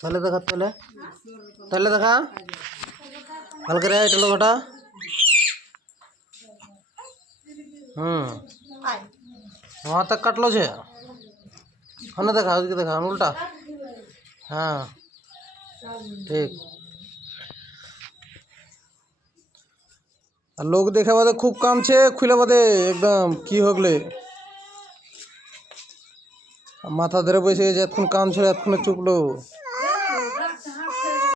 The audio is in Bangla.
তাহলে দেখা তাহলে দেখা ভালো করে এটা লোকটা वहाँ तक कट लो छे हाँ देखा उसके देखा उल्टा हाँ ठीक लोग देखा बादे खूब काम छे खुले बादे एकदम की हो गले माथा धरे बैसे एतक्षण काम छे एतक्षण चुप लो